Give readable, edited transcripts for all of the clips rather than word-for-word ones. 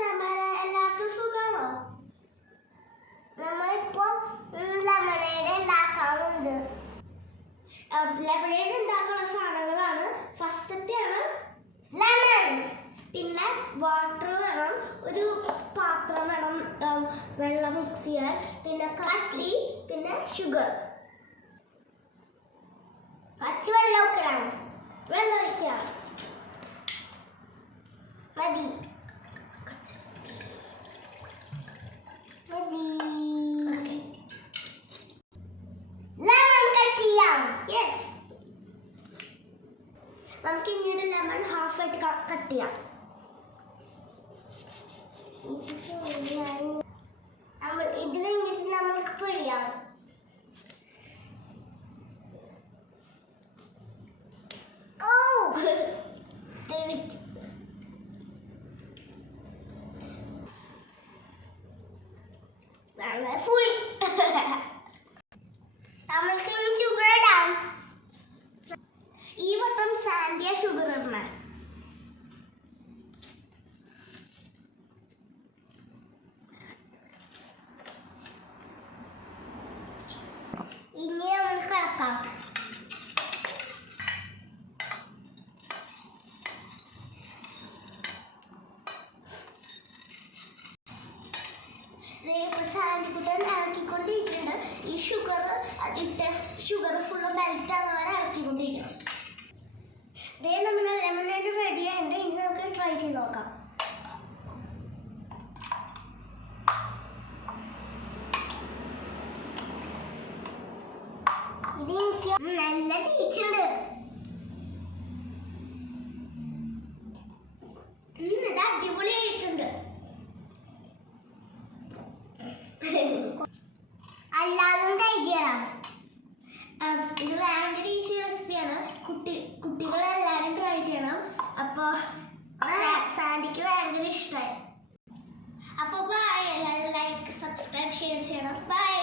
മച്ചാന്മാരെ, എല്ലാവർക്കും സുഖാണോ? നമ്മളിപ്പോ ലെമണേഡ് ഉണ്ടാക്കാറുണ്ട്. ലെമണേഡ് ഉണ്ടാക്കാനുള്ള സാധനങ്ങളാണ്. ഫസ്റ്റത്തെയാണ് ലെമൺ, പിന്നെ വാട്ടർ വേണം, ഒരു പാത്രം വേണം, വെള്ളം മിക്സ് ചെയ്യാൻ, പിന്നെ കട്ടി, പിന്നെ ഷുഗർ. പച്ചവെള്ളം വെക്കണം, വെള്ളം ഒഴിക്കാം മതി മതി. ലെമൺ കട്ട് ചെയ്യാം. യെസ്, നമുക്ക് ഇനി ഒരു ലെമൺ ഹാഫ് ആയിട്ട് കട്ട് ചെയ്യാം. നമ്മൾ ഇത് കഴിഞ്ഞിട്ട് നമ്മൾക്ക് പിഴിയാം. നമ്മൾക്ക് ഷുഗർ ഇടാം. ഈ വട്ടം സാൻഡിയ ഷുഗർ ഇടണം. ഇനി നമ്മൾ കളക്കാം. സാൻഡിക്കുട്ടൻ ഇറക്കിക്കൊണ്ടിരിക്കുന്നുണ്ട്. ഈ ഷുഗർ ഫുള്ള് മെൽറ്റ് ആവുന്നവരെ ഇറക്കിക്കൊണ്ടിരിക്കണം. ഇതേ നമ്മുടെ ലെമണേഡ് റെഡി ആയിട്ട് ഇനി നമുക്ക് ട്രൈ ചെയ്ത് നോക്കാം. ഇത് എനിക്ക് നല്ല ടേസ്റ്റുണ്ട്. ഇത് അടിപൊളിയായിട്ടുണ്ട്. എല്ലാവരും ട്രൈ ചെയ്യണം. ഇത് ഭയങ്കര ഈസി റെസിപ്പിയാണ്. കുട്ടികളെല്ലാവരും ട്രൈ ചെയ്യണം. അപ്പോൾ സാൻഡിക്ക് ഭയങ്കര ഇഷ്ടമായി. അപ്പോൾ ബൈ, എല്ലാവരും ലൈക്ക് സബ്സ്ക്രൈബ് ഷെയർ ചെയ്യണം. Bye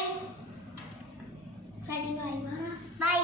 Sandy, bye by.